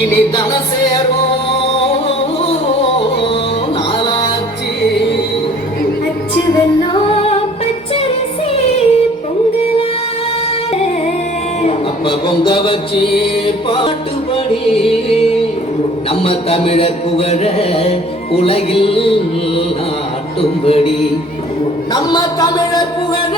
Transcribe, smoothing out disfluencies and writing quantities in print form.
இனி தன சேரும் நாளாச்சு. அச்சு வெள்ளம் பச்சரிசி பொங்கலா அப்ப பொங்க வச்சு பாட்டுபடி நம்ம தமிழர் புகழ உலகில் நாட்டும்படி நம்ம தமிழர் புகழ